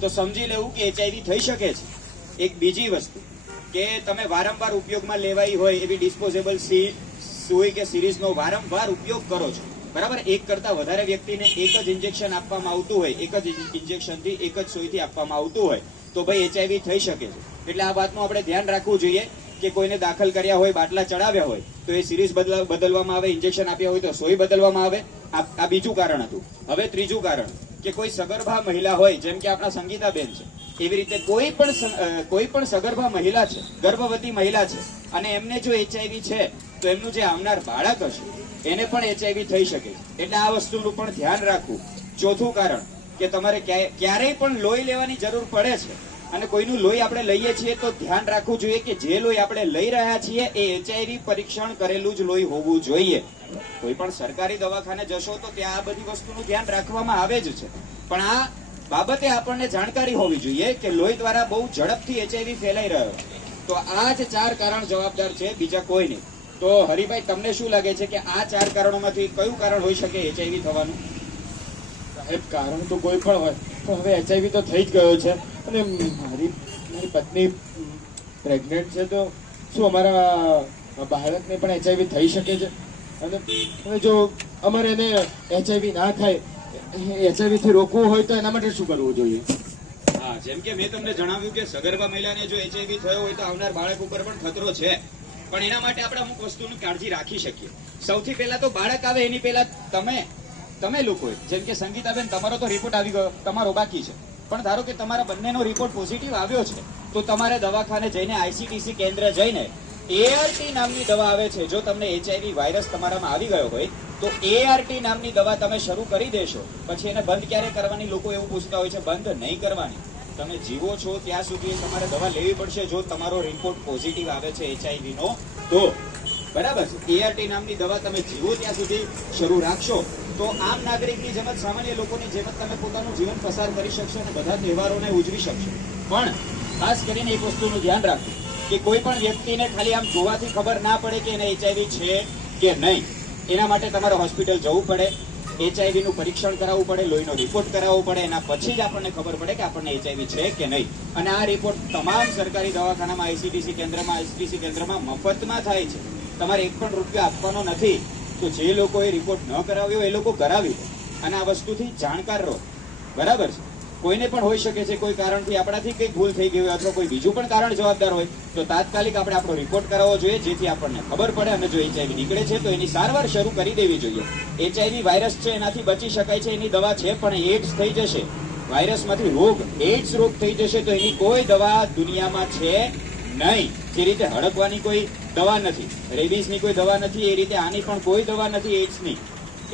તો સમજી લેવું કે એચઆઈવી થઈ શકે છે. એક બીજી વસ્તુ કે તમે વારંવાર ઉપયોગમાં લેવાઈ હોય એવી ડિસ્પોઝેબલ સુઈ કે સિરીઝનો વારંવાર ઉપયોગ કરો છો, બરાબર, એક કરતા વધારે વ્યક્તિને એક જ ઇન્જેક્શન આપવામાં આવતું હોય, એક જ ઇન્જેક્શનથી એક જ સુઈથી આપવામાં આવતું હોય, તો ભાઈ એચઆઈવી થઈ શકે છે. એટલે આ વાતનું આપણે ધ્યાન રાખવું જોઈએ કે કોઈને દાખલ કર્યા હોય, બાટલા ચડાવ્યા હોય તો એ સિરીઝ બદલવામાં આવે, ઇન્જેક્શન આપ્યા હોય તો સોય બદલવામાં આવે. આ બીજું કારણ હતું. હવે ત્રીજું કારણ કે કોઈ સગર્ભા મહિલા હોય, જેમ કે આપણા સંગીતાબેન છે, એવી રીતે કોઈ પણ સગર્ભા મહિલા છે, ગર્ભવતી મહિલા છે, અને એમને જો એચઆઈવી છે તો એમનું જે આવનાર બાળક હશે એને પણ એચઆઈવી થઈ શકે. એટલે આ વસ્તુનું પણ ધ્યાન રાખવું. ચોથું કારણ કે તમારે ક્યારેય પણ લોહી લેવાની જરૂર પડે છે અને કોઈનું લોહી આપણે લઈએ છીએ તો ધ્યાન રાખવું જોઈએ કે જે લોહી આપણે લઈ રહ્યા છીએ એ એચઆઈવી પરીક્ષણ કરેલું જ લોહી હોવું જોઈએ. કોઈ પણ સરકારી દવાખાને જશો તો ત્યાં આ બધી વસ્તુનું ધ્યાન રાખવામાં આવે જ છે, પણ આ બાબતે આપણને જાણકારી હોવી જોઈએ કે લોહી દ્વારા બહુ ઝડપથી એચઆઈવી ફેલાઈ રહ્યો છે. તો આ જ 4 કારણ જવાબદાર છે, બીજા કોઈ નહીં. તો હરિભાઈ, તમને શું લાગે છે કે આ 4 કારણોમાંથી કયું કારણ હોઈ શકે એચઆઈવી થવાનું? સાહેબ, કારણ તો કોઈ પણ હોય, પણ હવે એચઆઈવી તો થઈ જ ગયો છે અને મારી પત્ની પ્રેગ્નેન્ટ છે, તો શું અમારા બાળકને પણ એચઆઈવી થઈ શકે છે? અને હવે જો અમારે એને એચઆઈવી ના થાય, એચઆઈવી થી રોકવું હોય તો એના માટે શું કરવું જોઈએ? હા, જેમ કે મેં તમને જણાવ્યું કે સગર્ભા મહિલાને જો એચઆઈવી થયો હોય તો આવનાર બાળક ઉપર પણ ખતરો છે, પણ એના માટે આપણે અમુક વસ્તુની કાળજી રાખી શકીએ. સૌથી પહેલા તો બાળક આવે એની પહેલા તમે લોકોએ, જેમ કે સંગીતાબેન, તમારો તો રિપોર્ટ આવી ગયો, તમારો બાકી છે, પણ ધારો કે તમારા બંનેનો રિપોર્ટ પોઝિટિવ આવ્યો છે તો તમારે દવાખાને જઈને આઈસીટીસી કેન્દ્ર જઈને એઆરટી નામની દવા આવે છે. જો તમને એચઆઈવી વાયરસ તમારામાં આવી ગયો હોય તો એઆરટી નામની દવા તમે શરૂ કરી દેશો. પછી એને બંધ ક્યારે કરવાની લોકો એવું પૂછતા હોય છે. બંધ નહીં કરવાની, તમે જીવો છો ત્યાં સુધી તમારે દવા લેવી પડશે. જો તમારો રિપોર્ટ પોઝિટિવ આવે છે એચઆઈવી નો તો બરાબર છે. એઆરટી નામની દવા તમે જીવો ત્યાં સુધી શરૂ રાખશો તો આમ નાગરિકની જેમ જ, સામાન્ય લોકોની જેમ જ તમે પોતાનું જીવન પસાર કરી શકશો અને બધા તહેવારોને ઉજવી શકશો. પણ ખાસ કરીને એક વસ્તુનું ધ્યાન રાખવું કે કોઈ પણ વ્યક્તિને ખાલી આમ જોવાથી ખબર ના પડે કે એને એચઆઈવી છે કે નહીં. એના માટે તમારે હોસ્પિટલ જવું પડે, એચઆઈવી નું પરીક્ષણ કરાવવું પડે, લોહીનો રિપોર્ટ કરાવવો પડે. એના પછી જ આપણને ખબર પડે કે આપણને એચઆઈવી છે કે નહીં. અને આ રિપોર્ટ તમામ સરકારી દવાખાનામાં, આઈસીટીસી કેન્દ્રમાં મફતમાં થાય છે. તમારે એક પણ રૂપિયા આપવાનો નથી. તો જે લોકોએ રિપોર્ટ ન કરાવ્યો એ લોકો કરાવી દે અને આ વસ્તુથી જાણકાર રહો, બરાબર છે. કોઈને પણ હોઈ શકે છે, કોઈ કારણથી આપણાથી કંઈક ભૂલ થઈ ગઈ હોય અથવા કોઈ બીજું પણ કારણ જવાબદાર હોય તો તાત્કાલિક આપણે આપણો રિપોર્ટ કરાવવો જોઈએ, જેથી આપણને ખબર પડે. અને જો એચઆઈવી નીકળે છે તો એની સારવાર શરૂ કરી દેવી જોઈએ. એચઆઈવી વાયરસ છે, એનાથી બચી શકાય છે, એની દવા છે, પણ એડ્સ થઈ જશે, વાયરસમાંથી રોગ, એડ્સ રોગ થઈ જશે તો એની કોઈ દવા દુનિયામાં છે નહીં. જે રીતે હડકવાની કોઈ દવા નથી, રેબીસની કોઈ દવા નથી, એ રીતે આની પણ કોઈ દવા નથી એડ્સની.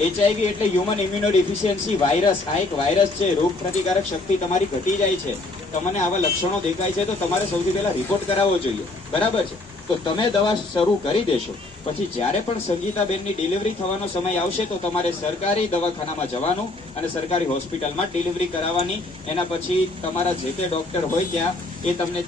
એચઆઈવી એટલે હ્યુમન ઇમ્યુનો ડિફિશિયન્સી વાયરસ. આ એક વાયરસ છે. રોગ પ્રતિકારક શક્તિ તમારી ઘટી જાય છે. તમને આવા લક્ષણો દેખાય છે તો તમારે સૌથી પહેલા રિપોર્ટ કરાવવો જોઈએ, બરાબર છે. તો તમે દવા શરૂ કરી દેશો પછી જ્યારે પણ સંગીતાબેનની ડિલિવરી થવાનો સમય આવશે તો તમારે સરકારી દવાખાનામાં જવાનું અને સરકારી હોસ્પિટલમાં ડિલિવરી કરાવવાની. એના પછી તમારા જે તે ડોક્ટર હોય ત્યાં એ તમને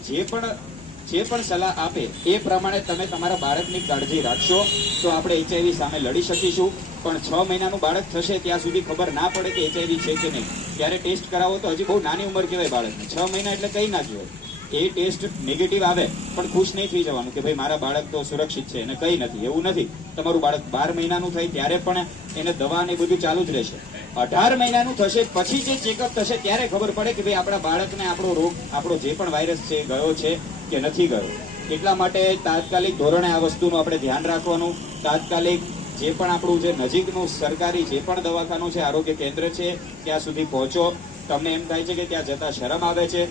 જે પણ સલાહ આપે એ પ્રમાણે તમે તમારા બાળકની કાળજી રાખશો તો આપણે એચઆઈવી સામે લડી શકીશું. પણ 6 મહિનાનું બાળક થશે ત્યાં સુધી ખબર ના પડે કે એચઆઈવી છે કે નહીં. ત્યારે ટેસ્ટ કરાવો તો હજી બહુ નાની ઉંમર કહેવાય બાળકને. 6 મહિના એટલે કંઈ ના કહેવાય. એ ટેસ્ટ નેગેટિવ આવે પણ ખુશ નહીં થઈ જવાનું કે ભાઈ મારા બાળક તો સુરક્ષિત છે અને કંઈ નથી. એવું નથી. તમારું બાળક 12 મહિનાનું થાય ત્યારે પણ એને દવા ને બધું ચાલુ જ રહેશે. 18 મહિનાનું થશે પછી જે ચેકઅપ થશે ત્યારે ખબર પડે કે ભાઈ આપણા બાળકને આપણો રોગ, આપણો જે પણ વાયરસ છે ગયો છે કે નથી ગયો. એટલા માટે તાત્કાલિક ધોરણે આ વસ્તુનું આપણે ધ્યાન રાખવાનું. તાત્કાલિક જે પણ આપણું જે નજીકનું સરકારી જે પણ દવાખાનું છે, આરોગ્ય કેન્દ્ર છે, ત્યાં સુધી પહોંચો. તમને એમ થાય છે કે ત્યાં જતા શરમ આવે છે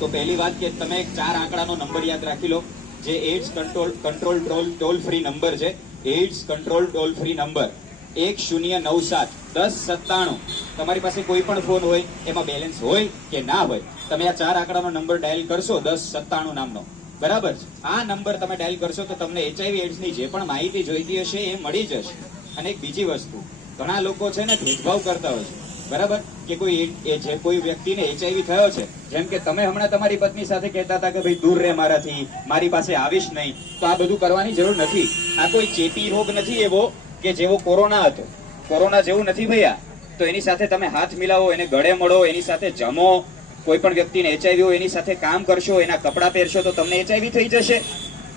તો પહેલી વાત કે તમે 4 આંકડાનો નંબર યાદ રાખી લો, જે AIDS control toll free number છે. AIDS control toll free number 1097-1097. તમારી પાસે કોઈ પણ ફોન હોય, એમાં બેલેન્સ હોય કે ના હોય, તમે આ 4 આંકડાનો નંબર ડાયલ કરશો, 1097 નામનો, બરાબર છે. આ નંબર તમે ડાયલ કરશો તો તમને એચઆઈવી એડ્સની જે પણ માહિતી જોઈતી હશે એ મળી જશે. અને એક બીજી વસ્તુ, ઘણા લોકો છે ને ભેદભાવ કરતા હોય છે, બરાબર, કે કોઈ વ્યક્તિને એચઆઈવી થયો છે, જેમ કે તમે હમણાં તમારી પત્ની સાથે કહેતા હતા કે ભાઈ દૂર રહે મારાથી, મારી પાસે આવીશ નહીં. તો આ બધું કરવાની જરૂર નથી. આ કોઈ ચેપી રોગ નથી એવો કે જેવો કોરોના હતો. કોરોના જેવું નથી ભૈયા. તો એની સાથે તમે હાથ મિલાવો, એને ગળે મળો, એની સાથે જમો, કોઈ પણ વ્યક્તિને એચઆઈવી હોય એની સાથે કામ કરશો, એના કપડાં પહેરશો તો તમને એચઆઈવી થઈ જશે?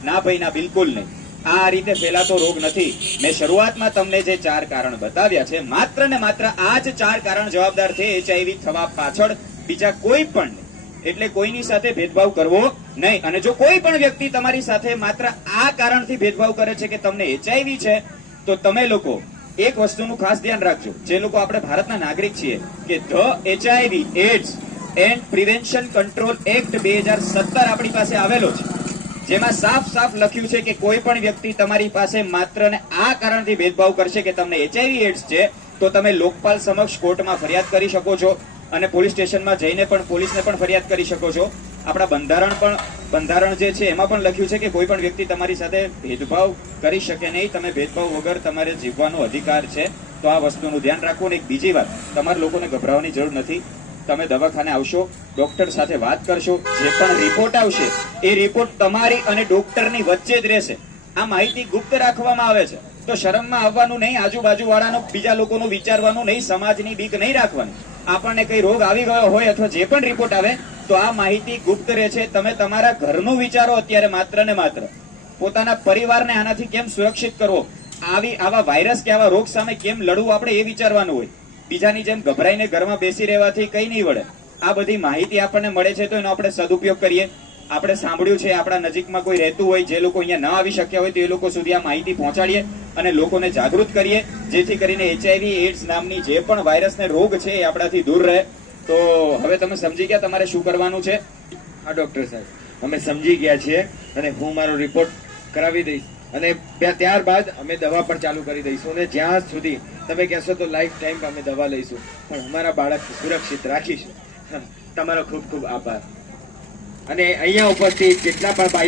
ના ભાઈ ના, બિલકુલ નહીં. આ રીતે ફેલાતો રોગ નથી. મેં શરૂઆતમાં તમને જે 4 કારણ બતાવ્યા છે, માત્ર ને માત્ર આ જ 4 કારણ જવાબદાર છે એચઆઈવી થવા પાછળ, બીજા કોઈ પણ નહીં. એટલે કોઈની સાથે ભેદભાવ કરવો નહીં. અને જો કોઈ પણ વ્યક્તિ તમારી સાથે માત્ર આ કારણથી ભેદભાવ કરે છે કે તમને એચઆઈવી છે, તો તમે લોકો એક વસ્તુનું ખાસ ધ્યાન રાખજો. જે લોકો આપણે ભારતના નાગરિક છીએ કે the HIV ads and prevention control act 2017 આપણી પાસે આવેલો છે, જેમાં સાફ સાફ લખ્યું છે કે કોઈ પણ વ્યક્તિ તમારી પાસે માત્ર ને આ કારણથી ભેદભાવ કરશે કે તમને એચઆઈવી એડ્સ છે, તો તમે લોકપાલ સમક્ષ કોર્ટમાં ફરિયાદ કરી શકો છો અને પોલીસ સ્ટેશનમાં જઈને પણ પોલીસને પણ ફરિયાદ કરી શકો છો. આપણા બંધારણ જે છે એમાં પણ લખ્યું છે કે કોઈ પણ વ્યક્તિ તમારી સાથે ભેદભાવ કરી શકે નહીં. તમે ભેદભાવ વગર તમારે જીવવાનો અધિકાર છે. તો આ વસ્તુનું ધ્યાન રાખવું. ને એક બીજી વાત, તમારે લોકોને ગભરાવાની જરૂર નથી. તમે દવાખાને આવશો, ડોક્ટર સાથે વાત કરશો, જે પણ રિપોર્ટ આવશે એ રિપોર્ટ તમારી અને ડોક્ટરની વચ્ચે જ રહેશે. આ માહિતી ગુપ્ત રાખવામાં આવે છે, તો શરમમાં આવવાનું નહીં, આજુબાજુ વાળાનો બીજા લોકોનું વિચારવાનું નહીં, સમાજની બીક નહીં રાખવાની. આપણને કઈ રોગ આવી ગયો હોય અથવા જે પણ રિપોર્ટ આવે તો આ માહિતી ગુપ્ત રહે છે. તમે તમારા ઘરનું વિચારો અત્યારે, માત્ર ને માત્ર પોતાના પરિવારને આનાથી કેમ સુરક્ષિત કરવો, આવા વાયરસ કે આવા રોગ સામે કેમ લડવું, આપણે એ વિચારવાનું હોય. બીજાની જેમ ગભરાઈને ઘરમાં બેસી રહેવાથી કઈ નહીં વળે. આ બધી માહિતી આપણને મળે છે તો એનો આપણે સદુપયોગ કરીએ. આપણે સાંભળ્યું છે આપણા નજીકમાં કોઈ રહેતું હોય, જે લોકો અહીંયા ન આવી શક્યા હોય, તો એ લોકો સુધી આ માહિતી પહોંચાડીએ અને લોકોને જાગૃત કરીએ, જેથી કરીને એચઆઈવી એડ્સ નામની જે પણ વાયરસ ને રોગ છે એ આપણાથી દૂર રહે. તો હવે તમે સમજી ગયા તમારે શું કરવાનું છે? હા ડોક્ટર સાહેબ, અમે સમજી ગયા છીએ અને હું મારો રિપોર્ટ કરાવી દઈશ અને ત્યારબાદ અમે દવા પણ ચાલુ કરી દઈશું. અને જ્યાં સુધી તમે કહેશો તો લાઈફ ટાઈમ અમે દવા લઈશું, પણ અમારા બાળક સુરક્ષિત રાખીશું. તમારો ખૂબ ખૂબ આભાર. અને અહીંયા ઉપસ્થિત જેટલા પણ ભાઈ